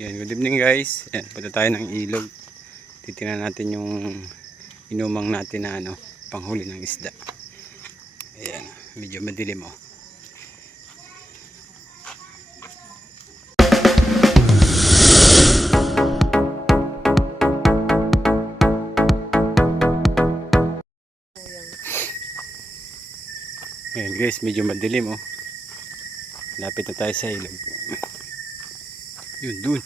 Yan, good evening guys. Yan, punta tayo ng ilog. Titingnan natin yung inumang natin na panghuli ng isda. Ayan, medyo madilim oh. Ayan guys, medyo madilim oh. Lapit na tayo sa ilog. Yun, dun.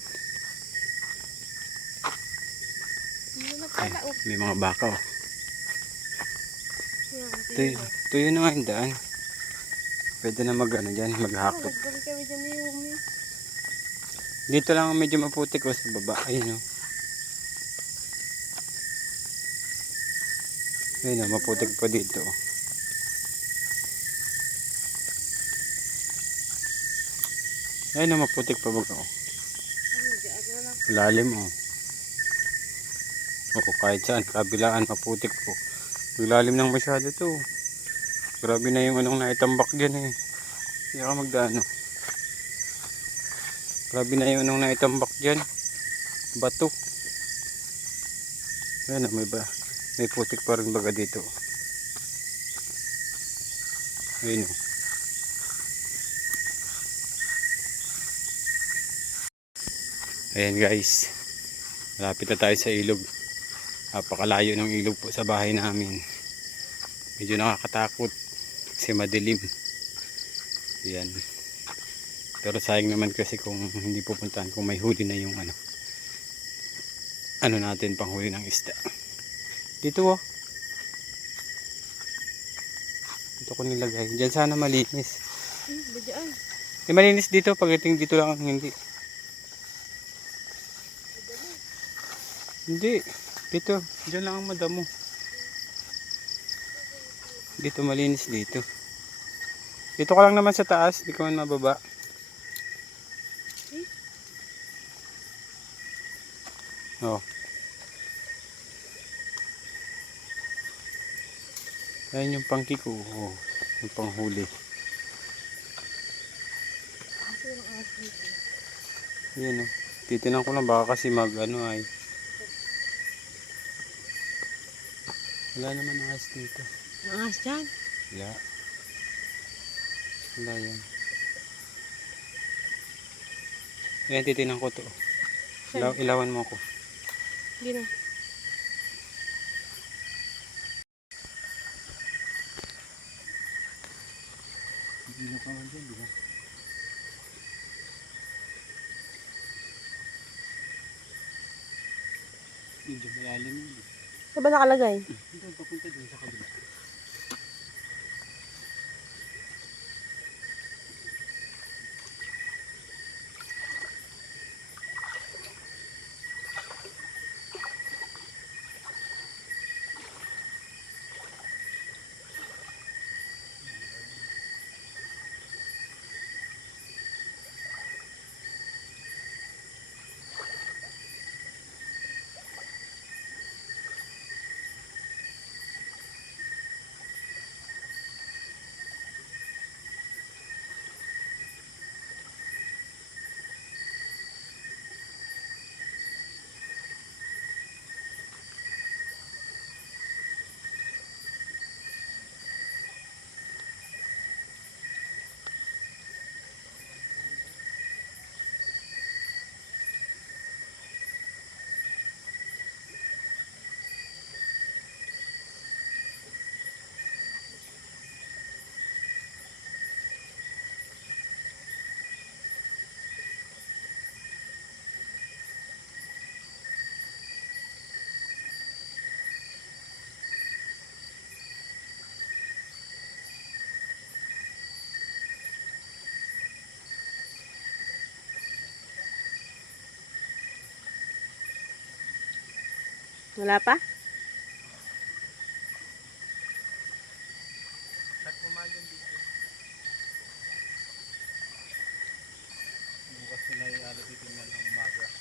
Ay, may mga baka oh. Ito yun na nga yung daan. Pwede na dyan, maghakot. Dito lang medyo maputik oh, sa baba. Ayun oh. Ayun oh, maputik pa dito oh. Ayun oh, maputik pa baga oh. Lalim oh. O kahit saan, kabilaan maputik po. Lalim ng masyado to. Grabe na yung anong naitambak dyan eh. Hindi ka magdano. Grabe na yung anong naitambak dyan. Bato. Ayan may putik pa rin baga dito. Ayun o. Ayan guys. Malapit na tayo sa ilog. Napakalayo ng ilog po sa bahay namin. Medyo nakakatakot kasi madilim. Ayan. Pero sayang naman kasi kung hindi pupuntahan, kung may huli na yung ano natin panghuli ng isda. Dito oh. Dito ko nilagay. Diyan sana malinis. Malinis dito. Pagdating dito lang hindi. Hindi. Dito. Diyan lang ang madamo. Dito malinis dito. Dito ka lang naman sa taas. Di ka man mababa. Oh. Ayan yung pangki ko. Oh. Yung panghuli. Ayan oh. Titinan ko lang baka kasi ay. Wala naman ahas dito. Ahas dyan? Wala. Wala yan. Ayan, titinan ko to. Ilawan mo ako. Hindi na. Hindi pa man dyan, di ba? Medyo malalim yun. Saan ba nakalagay? Ito, papunta dun sa kabila. Wala pa? Kat pumagan dito. Bukas nila yung titingnan ng umaga.